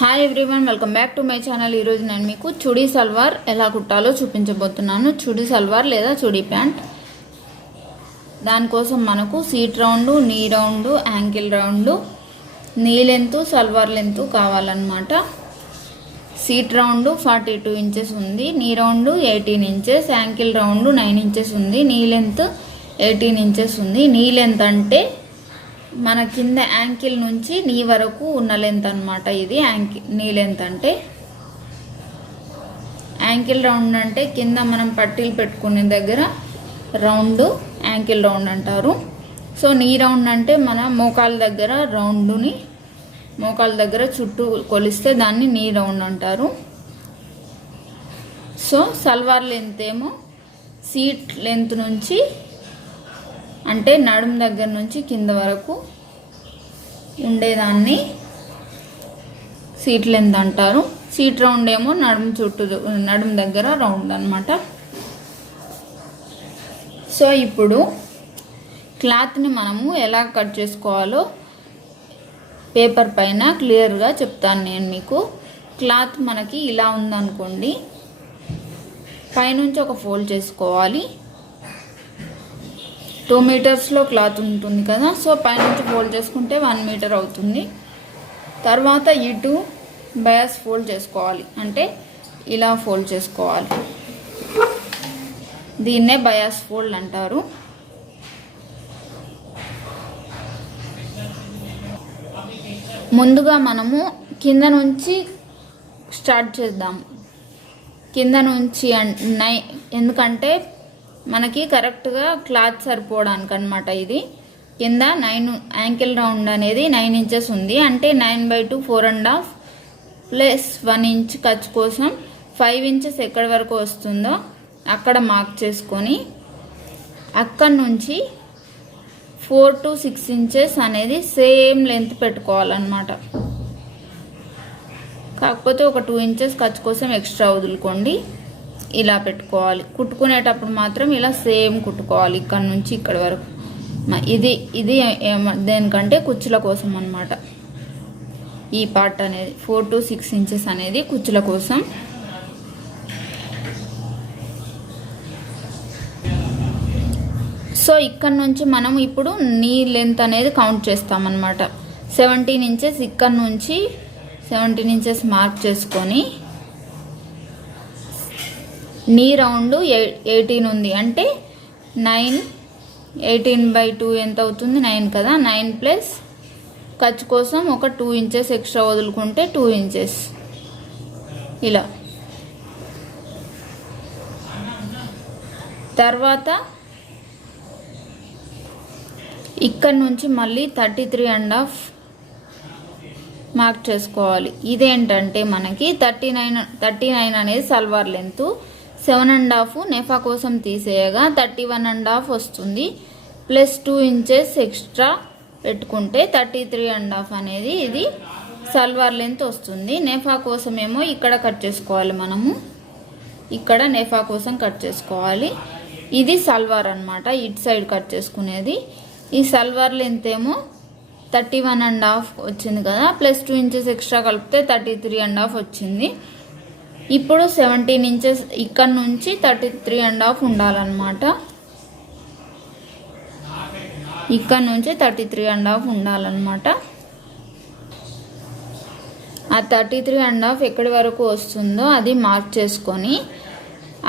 Hi everyone, welcome back to my channel. ఈరోజు నేను మీకు చుడీ సల్వార్ ఎలా కుట్టాలో చూపించబోతున్నాను. చుడీ సల్వార్ లేదా చుడీ ప్యాంట్. దానికోసం మనకు seat round, knee round, ankle round, knee length, salwar length కావాలన్నమాట. సీట్ రౌండ్ 42 ఇంచెస్ ఉంది, knee round 18 inches, ankle round 9 inches ఉంది, నీ లెంత్ 18 ఇంచెస్ ఉంది. నీ లెంత్ అంటే మన కింద యాంకిల్ నుంచి నీ వరకు ఉన్న లెంత్ అనమాట. ఇది నీ లెంత్ అంటే. యాంకిల్ రౌండ్ అంటే కింద మనం పట్టీలు పెట్టుకునే దగ్గర రౌండ్ యాంకిల్ రౌండ్ అంటారు. సో నీ రౌండ్ అంటే మన మోకాల దగ్గర రౌండ్ని మోకాల దగ్గర చుట్టూ కొలిస్తే దాన్ని నీ రౌండ్ అంటారు. సో సల్వార్ లెంత్ ఏమో సీట్ లెంత్ నుంచి అంటే నడుం దగ్గర నుంచి కింద వరకు ఉండేదాన్ని సీట్ లెంత్ అంటారు. సీట్ రౌండ్ ఏమో నడుం దగ్గర రౌండ్ అనమాట. సో ఇప్పుడు క్లాత్ని మనము ఎలా కట్ చేసుకోవాలో పేపర్ పైన క్లియర్గా చెప్తాను నేను మీకు. క్లాత్ మనకి ఇలా ఉందనుకోండి, పైనుంచి ఒక ఫోల్డ్ చేసుకోవాలి. 2 మీటర్స్లో క్లాత్ ఉంటుంది కదా, సో పైనుంచి ఫోల్డ్ చేసుకుంటే 1 మీటర్ అవుతుంది. తర్వాత ఇటు బయాస్ ఫోల్డ్ చేసుకోవాలి, అంటే ఇలా ఫోల్డ్ చేసుకోవాలి. దీన్నే బయాస్ ఫోల్డ్ అంటారు. ముందుగా మనము కింద నుంచి స్టార్ట్ చేద్దాము. కింద నుంచి ఎందుకంటే మనకి కరెక్ట్గా క్లాత్ సరిపోవడానికి అనమాట. ఇది కింద 9 యాంకిల్ రౌండ్ అనేది 9 ఇంచెస్ ఉంది, అంటే 9/2 4.5 ప్లస్ 1 ఇంచ్ ఖర్చు కోసం 5 ఇంచెస్ ఎక్కడి వరకు వస్తుందో అక్కడ మార్క్ చేసుకొని అక్కడి నుంచి 4 to 6 ఇంచెస్ అనేది సేమ్ లెంత్ పెట్టుకోవాలన్నమాట. కాకపోతే ఒక 2 ఇంచెస్ ఖర్చు కోసం ఎక్స్ట్రా వదులుకోండి. ఇలా పెట్టుకోవాలి. కుట్టుకునేటప్పుడు మాత్రం ఇలా సేమ్ కుట్టుకోవాలి ఇక్కడ నుంచి ఇక్కడ వరకు. ఇది దేనికంటే కుచ్చుల కోసం అన్నమాట. ఈ పార్ట్ అనేది 4 to 6 ఇంచెస్ అనేది కుచ్చుల కోసం. సో ఇక్కడ నుంచి మనం ఇప్పుడు నీ లెంత్ అనేది కౌంట్ చేస్తామన్నమాట. 17 ఇంచెస్ ఇక్కడ నుంచి 17 ఇంచెస్ మార్క్ చేసుకొని నీ రౌండ్ 18 ఉంది, అంటే 9 18/2 ఎంత అవుతుంది? 9 కదా. 9 ప్లస్ ఖర్చు కోసం ఒక 2 ఇంచెస్ ఎక్స్ట్రా వదులుకుంటే 2 ఇంచెస్ ఇలా. తర్వాత ఇక్కడ నుంచి మళ్ళీ 33.5 మార్క్ చేసుకోవాలి. ఇదేంటంటే మనకి 39 అనేది సల్వార్ లెంత్, 7.5 నెఫా కోసం తీసేయగా 31.5 వస్తుంది. ప్లస్ 2 ఇంచెస్ ఎక్స్ట్రా పెట్టుకుంటే 33.5 అనేది ఇది సల్వార్ లెంత్ వస్తుంది. నెఫా కోసం ఏమో ఇక్కడ కట్ చేసుకోవాలి. మనము ఇక్కడ నెఫా కోసం కట్ చేసుకోవాలి. ఇది సల్వార్ అన్నమాట, ఇటు సైడ్ కట్ చేసుకునేది. ఈ సల్వార్ లెంత్ ఏమో 31.5 వచ్చింది కదా, ప్లస్ 2 ఇంచెస్ ఎక్స్ట్రా కలిపితే 33.5 వచ్చింది. ఇప్పుడు 17 ఇంచెస్ ఇక్కడ నుంచి 33.5 ఉండాలన్నమాట. ఇక్కడ నుంచి 33.5 ఉండాలన్నమాట. ఆ 33.5 ఎక్కడి వరకు వస్తుందో అది మార్క్ చేసుకొని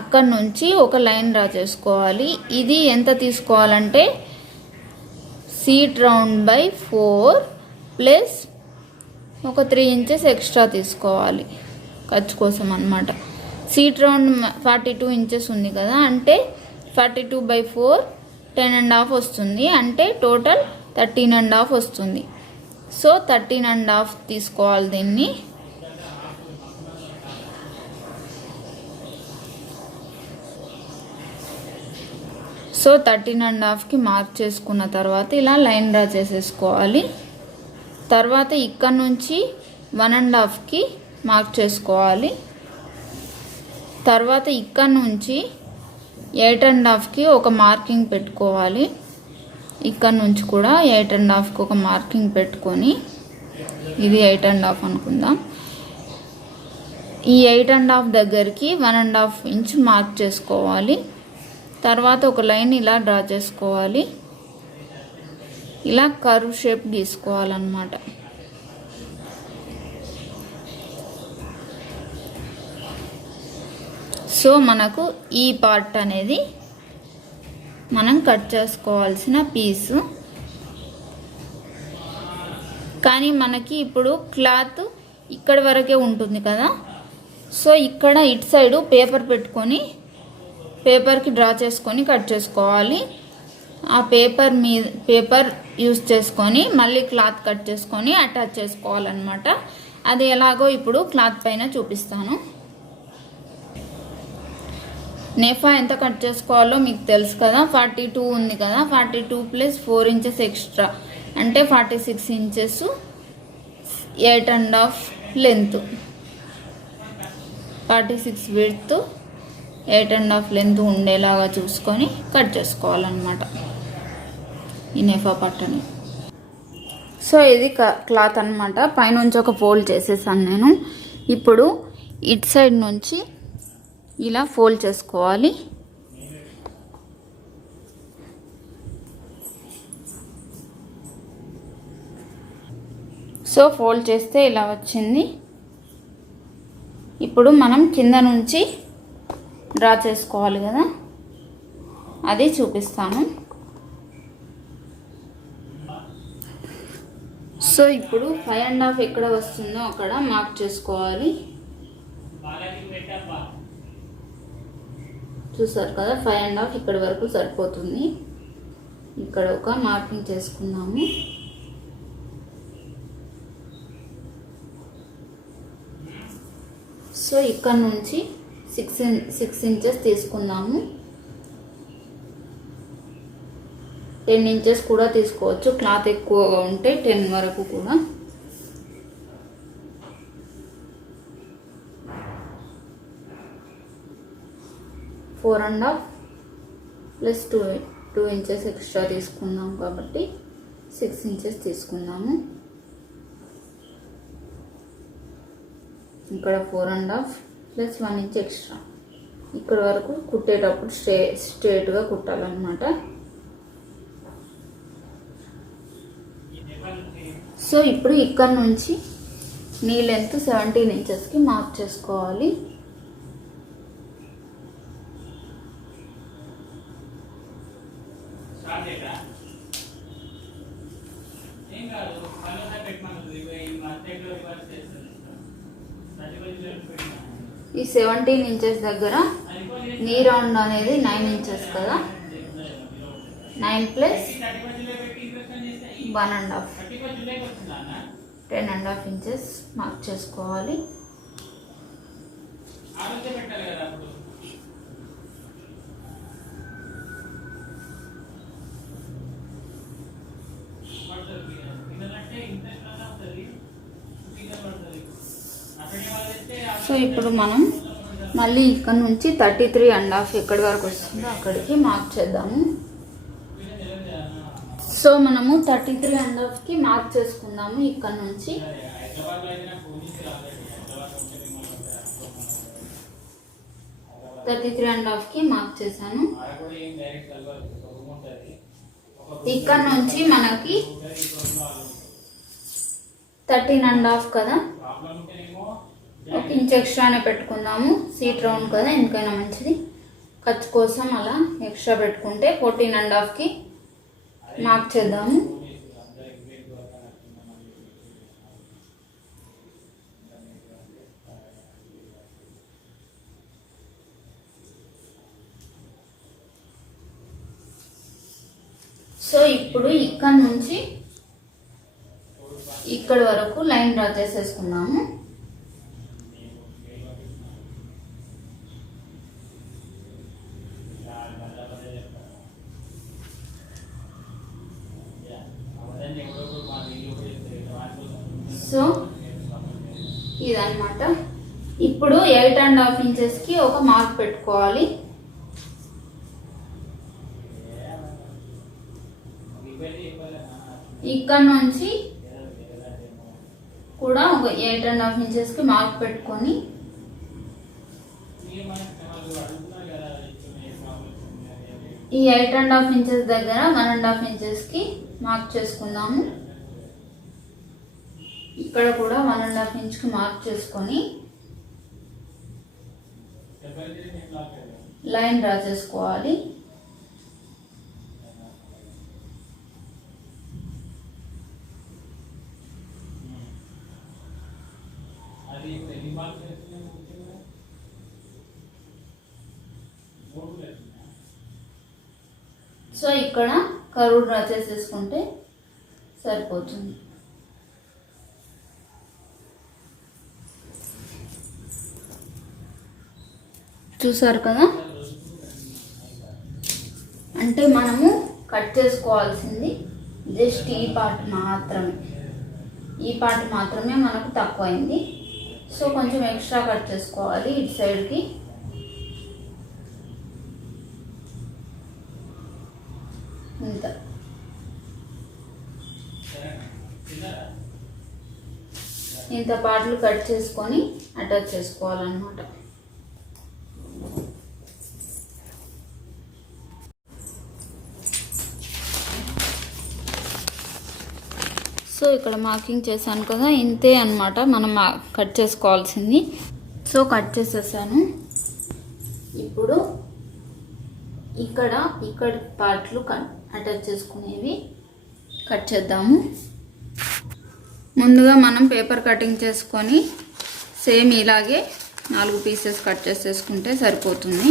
అక్కడ నుంచి ఒక లైన్ డ్రా చేసుకోవాలి. ఇది ఎంత తీసుకోవాలంటే సీట్ రౌండ్ బై 4 ప్లస్ ఒక 3 ఇంచెస్ ఎక్స్ట్రా తీసుకోవాలి ఖర్చు కోసం అన్నమాట. సీట్ రౌండ్ 42 ఇంచెస్ ఉంది కదా, అంటే 42/4 10.5 వస్తుంది, అంటే టోటల్ 13.5 వస్తుంది. సో 13.5 తీసుకోవాలి దీన్ని. సో 13.5కి మార్క్ చేసుకున్న తర్వాత ఇలా లైన్ డ్రా చేసేసుకోవాలి. తర్వాత ఇక్కడ నుంచి 1.5కి మార్క్ చేసుకోవాలి. తర్వాత ఇక్కడ నుంచి 8.5కి ఒక మార్కింగ్ పెట్టుకోవాలి. ఇక్కడ నుంచి కూడా 8.5కి ఒక మార్కింగ్ పెట్టుకొని ఇది 8.5 అనుకుందాం. ఈ 8.5 దగ్గరికి 1.5 ఇంచ్ మార్క్ చేసుకోవాలి. తర్వాత ఒక లైన్ ఇలా డ్రా చేసుకోవాలి. ఇలా కర్వ్ షేప్ గీసుకోవాలన్నమాట. సో మనకు ఈ పార్ట్ అనేది మనం కట్ చేసుకోవాల్సిన పీసు. కానీ మనకి ఇప్పుడు క్లాత్ ఇక్కడ వరకే ఉంటుంది కదా. సో ఇక్కడ ఇటు సైడు పేపర్ పెట్టుకొని పేపర్కి డ్రా చేసుకొని కట్ చేసుకోవాలి. ఆ పేపర్ యూస్ చేసుకొని మళ్ళీ క్లాత్ కట్ చేసుకొని అటాచ్ చేసుకోవాలన్నమాట. అది ఎలాగో ఇప్పుడు క్లాత్ పైన చూపిస్తాను. నెఫా ఎంత కట్ చేసుకోవాలో మీకు తెలుసు కదా. 42 ఉంది కదా. 42 + 4 ఇంచెస్ ఎక్స్ట్రా అంటే 46 ఇంచెస్ 8.5 లెంత్, 46 విడ్త్ 8.5 లెంత్ ఉండేలాగా చూసుకొని కట్ చేసుకోవాలన్నమాట ఈ నెఫా పట్టని. సో ఇది క్లాత్ అనమాట. పైనుంచి ఒక ఫోల్డ్ చేసేసాను నేను. ఇప్పుడు ఇటు సైడ్ నుంచి ఇలా ఫోల్డ్ చేసుకోవాలి. సో ఫోల్డ్ చేస్తే ఇలా వచ్చింది. ఇప్పుడు మనం కింద నుంచి డ్రా చేసుకోవాలి కదా, అది చూపిస్తాను. సో ఇప్పుడు 5.5 ఎక్కడ వస్తుందో అక్కడ మార్క్ చేసుకోవాలి. చూసారు కదా, 5.5 ఇక్కడ వరకు సరిపోతుంది. ఇక్కడ ఒక మార్కింగ్ చేసుకుందాము. సో ఇక్కడ నుంచి 6 ఇంచెస్ తీసుకుందాము. 10 ఇంచెస్ కూడా తీసుకోవచ్చు, క్లాత్ ఎక్కువగా ఉంటే 10 వరకు కూడా. Four and half plus 2 inches extra తీసుకుందాం కాబట్టి 6 ఇంచెస్ తీసుకుందాము. ఇక్కడ 4.5 ప్లస్ 1 ఇంచ్ ఎక్స్ట్రా. ఇక్కడ వరకు కుట్టేటప్పుడు స్ట్రేట్గా కుట్టాలన్నమాట. సో ఇప్పుడు ఇక్కడ నుంచి నీ లెంత్ 17 ఇంచెస్కి మార్క్ చేసుకోవాలి. ఈ 17 ఇంచెస్ దగ్గర నీ రౌండ్ అనేది 9 ఇంచెస్ కదా. 9 ప్లస్ 1.5 10.5 ఇంచెస్ మార్క్ చేసుకోవాలి. సో ఇప్పుడు మనం మళ్ళీ ఇక్కడ నుంచి 33.5 ఎక్కడి వరకు వస్తుందో అక్కడికి మార్క్ చేద్దాము. సో మనము 33.5కి మార్క్ చేసుకుందాము. ఇక్కడ నుంచి 33.5కి మార్క్ చేశాను. ఇక్కడ నుంచి మనకి 13.5 కదా, 1 ఇంచ్ ఎక్స్ట్రానే పెట్టుకుందాము. సీట్ రౌండ్ కదా, ఎందుకైనా మంచిది. ఖర్చు కోసం అలా ఎక్స్ట్రా పెట్టుకుంటే 14.5కి మార్క్ చేద్దాము. సో ఇప్పుడు ఇక్కడ నుంచి ఇక్కడ వరకు లైన్ డ్రా చేసేసుకుందాము. సో ఇదన్నమాట. ఇప్పుడు 8.5 ఇంచెస్కి ఒక మార్క్ పెట్టుకోవాలి. ఇక్కడ నుంచి కూడా ఒక 8.5 ఇంచెస్కి మార్క్ పెట్టుకొని ఈ 8.5 ఇంచెస్ దగ్గర 1.5 ఇంచెస్కి మార్క్ చేసుకుందాము. ఇక్కడ కూడా 1.5 ఇంచ్కి మార్క్ చేసుకొని లైన్ డ్రా చేసుకోవాలి. సో ఇక్కడ కర్వ్ డ్రా చేసేసుకుంటే సరిపోతుంది. చూసారు కదా, అంటే మనము కట్ చేసుకోవాల్సింది జస్ట్ ఈ పార్ట్ మాత్రమే. ఈ పార్ట్ మాత్రమే మనకు తక్కువైంది. సో కొంచెం ఎక్స్ట్రా కట్ చేసుకోవాలి ఇటు సైడ్కి. ఇంత ఇంత పార్ట్లు కట్ చేసుకొని అటాచ్ చేసుకోవాలన్నమాట. సో ఇక్కడ మార్కింగ్ చేశాను కదా, ఇంతే అన్నమాట మనం కట్ చేసుకోవాల్సింది. సో కట్ చేసేసాను. ఇప్పుడు ఇక్కడ పార్ట్లు అటాచ్ చేసుకునేవి కట్ చేద్దాము. ముందుగా మనం పేపర్ కటింగ్ చేసుకొని సేమ్ ఇలాగే 4 పీసెస్ కట్ చేసేసుకుంటే సరిపోతుంది.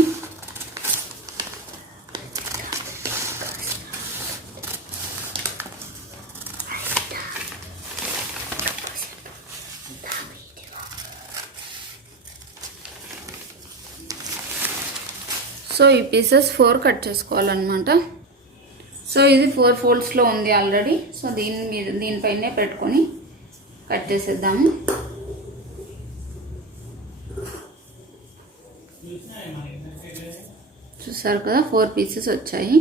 సో ఈ పీసెస్ 4 కట్ చేసుకోవాలన్నమాట. సో ఇది 4 ఫోల్డ్స్లో ఉంది ఆల్రెడీ. సో దీనిపైనే పెట్టుకొని కట్ చేసేద్దాము. చూసారు కదా, 4 పీసెస్ వచ్చాయి.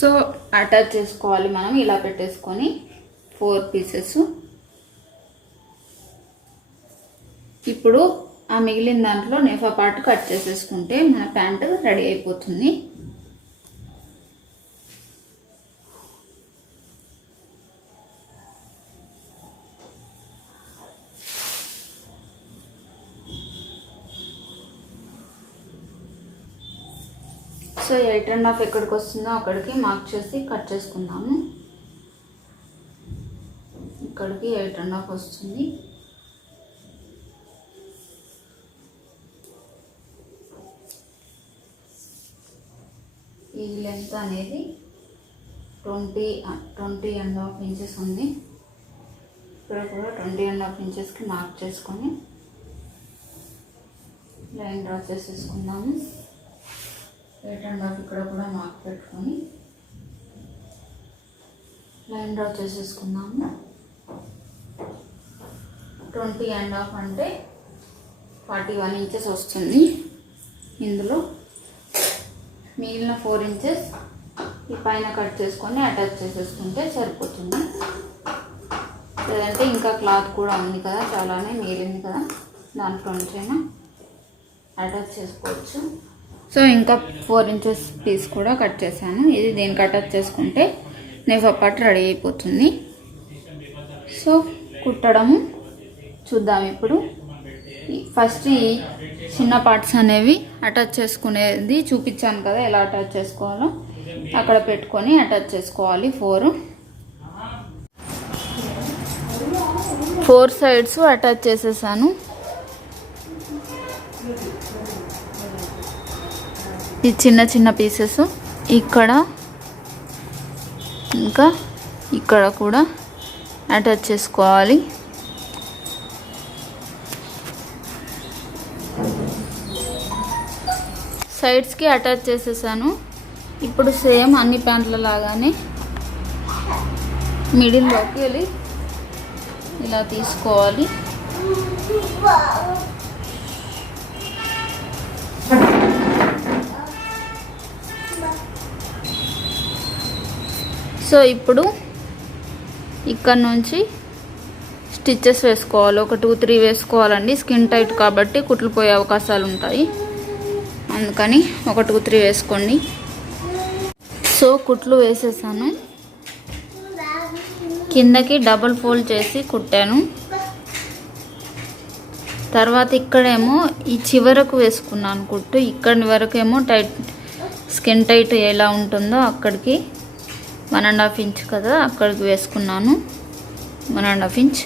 సో అటాచ్ చేసుకోవాలి మనం ఇలా పెట్టేసుకొని 4 పీసెస్. ఇప్పుడు ఆ మిగిలిన దాంట్లో నేఫా పార్ట్ కట్ చేసేసుకుంటే మన ప్యాంటు రెడీ అయిపోతుంది. సో 8.5 ఎక్కడికి వస్తుందో అక్కడికి మార్క్ చేసి కట్ చేసుకుందాము. ఇక్కడికి 8.5 వస్తుంది. ఈ లెంత్ అనేది 20.5 ఇంచెస్ ఉంది. ఇక్కడ కూడా 20.5 ఇంచెస్కి మార్క్ చేసుకొని లైన్ డ్రా చేసేసుకుందాము. 8.5 ఇక్కడ కూడా మార్క్ పెట్టుకొని లైన్ డ్రా చేసేసుకుందాము. 20.5 అంటే 41 ఇంచెస్ వస్తుంది. ఇందులో మిగిలిన 4 ఇంచెస్ ఈ పైన కట్ చేసుకొని అటాచ్ చేసేసుకుంటే సరిపోతుంది. లేదంటే ఇంకా క్లాత్ కూడా ఉంది కదా, చాలానే మిగిలింది కదా, దాంట్లో నుంచైనా అటాచ్ చేసుకోవచ్చు. సో ఇంకా 4 ఇంచెస్ పీస్ కూడా కట్ చేశాను. ఇది దీనికి అటాచ్ చేసుకుంటే నేఫా పార్ట్ రెడీ అయిపోతుంది. సో కుట్టడము చూద్దాం ఇప్పుడు. ఫస్ట్ ఈ చిన్న పార్ట్స్ అనేవి అటాచ్ చేసుకునేది చూపించాను కదా, ఎలా అటాచ్ చేసుకోవాలో అక్కడ పెట్టుకొని అటాచ్ చేసుకోవాలి. 4 సైడ్స్ అటాచ్ చేసేసాను. ఈ చిన్న చిన్న పీసెస్ ఇక్కడ ఇంకా ఇక్కడ కూడా అటాచ్ చేసుకోవాలి. సైడ్స్కి అటాచ్ చేసేసాను. ఇప్పుడు సేమ్ అన్ని ప్యాంట్ల లాగానే మిడిల్లోకి వెళ్ళి ఇలా తీసుకోవాలి. సో ఇప్పుడు ఇక్కడ నుంచి స్టిచ్చెస్ వేసుకోవాలి. ఒక 2-3 వేసుకోవాలండి. స్కిన్ టైట్ కాబట్టి కుట్లు పోయే అవకాశాలు ఉంటాయి, అందుకని ఒక 2-3 వేసుకోండి. సో కుట్లు వేసేసాను. కిందకి డబుల్ ఫోల్డ్ చేసి కుట్టాను. తర్వాత ఇక్కడేమో ఈ చివరకు వేసుకున్నాను కుట్టు. ఇక్కడి వరకేమో టైట్, స్కిన్ టైట్ ఎలా ఉంటుందో అక్కడికి 1.5 ఇంచ్ కదా, అక్కడికి వేసుకున్నాను 1.5 ఇంచ్.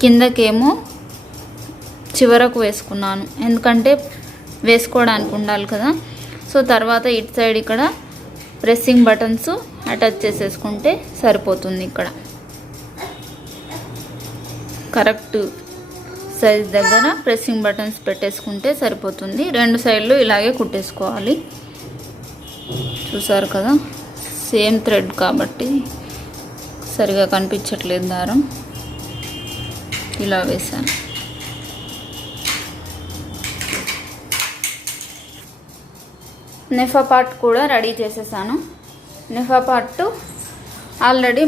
కిందకేమో చివరకు వేసుకున్నాను, ఎందుకంటే వేసుకోవడానికి ఉండాలి కదా. సో తర్వాత ఇటు సైడ్ ఇక్కడ ప్రెస్సింగ్ బటన్స్ అటాచ్ చేసేసుకుంటే సరిపోతుంది. ఇక్కడ కరెక్ట్ సైజ్ దగ్గర ప్రెస్సింగ్ బటన్స్ పెట్టేసుకుంటే సరిపోతుంది. 2 సైడ్లు ఇలాగే కుట్టేసుకోవాలి. చూసారు కదా, సేమ్ థ్రెడ్ కాబట్టి సరిగా కనిపించట్లేదు దారం. ఇలా వేసాను. నెఫా పార్ట్ కూడా రెడీ చేసేసాను. నెఫా పార్ట్ ఆల్రెడీ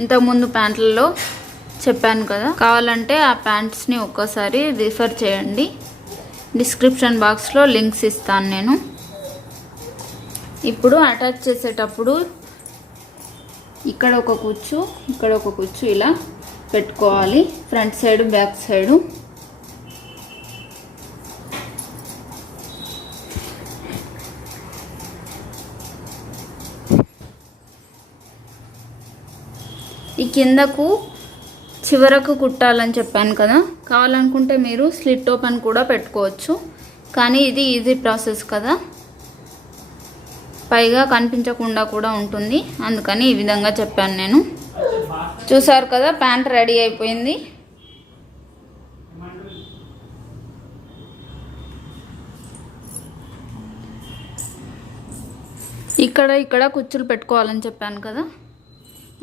ఇంతకుముందు ప్యాంట్లలో చెప్పాను కదా, కావాలంటే ఆ ప్యాంట్స్ని ఒక్కసారి రిఫర్ చేయండి. డిస్క్రిప్షన్ బాక్స్లో లింక్స్ ఇస్తాను నేను. ఇప్పుడు అటాచ్ చేసేటప్పుడు ఇక్కడ ఒక కుచ్చు, ఇక్కడ ఒక కుచ్చు ఇలా పెట్టుకోవాలి. Front side, back side. ఈ కిందకు చివరకు కుట్టాలని చెప్పాను కదా, కావాలనుకుంటే మీరు స్లిట్ ఓపెన్ కూడా పెట్టుకోవచ్చు, కానీ ఇది ఈజీ ప్రాసెస్ కదా, పైగా కనిపించకుండా కూడా ఉంటుంది, అందుకని ఈ విధంగా చెప్పాను నేను. చూసారు కదా, ప్యాంట్ రెడీ అయిపోయింది. ఇక్కడ కుచ్చులు పెట్టుకోవాలని చెప్పాను కదా,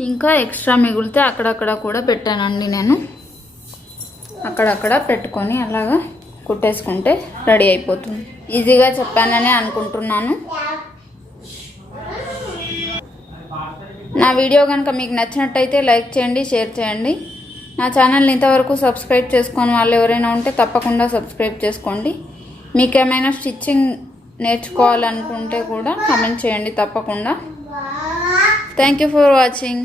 ఇంకా ఎక్స్ట్రా మిగిలితే అక్కడక్కడ కూడా పెట్టానండి నేను. అక్కడక్కడ పెట్టుకొని అలాగా కుట్టేసుకుంటే రెడీ అయిపోతుంది. ఈజీగా చెప్పానని అనుకుంటున్నాను. నా వీడియో కనుక మీకు నచ్చినట్టయితే లైక్ చేయండి, షేర్ చేయండి. నా ఛానల్ని ఇంతవరకు సబ్స్క్రైబ్ చేసుకొని వాళ్ళు ఎవరైనా ఉంటే తప్పకుండా సబ్స్క్రైబ్ చేసుకోండి. మీకు ఏమైనా స్టిచ్చింగ్ నేర్చుకోవాలనుకుంటే కూడా కామెంట్ చేయండి తప్పకుండా. Thank you for watching.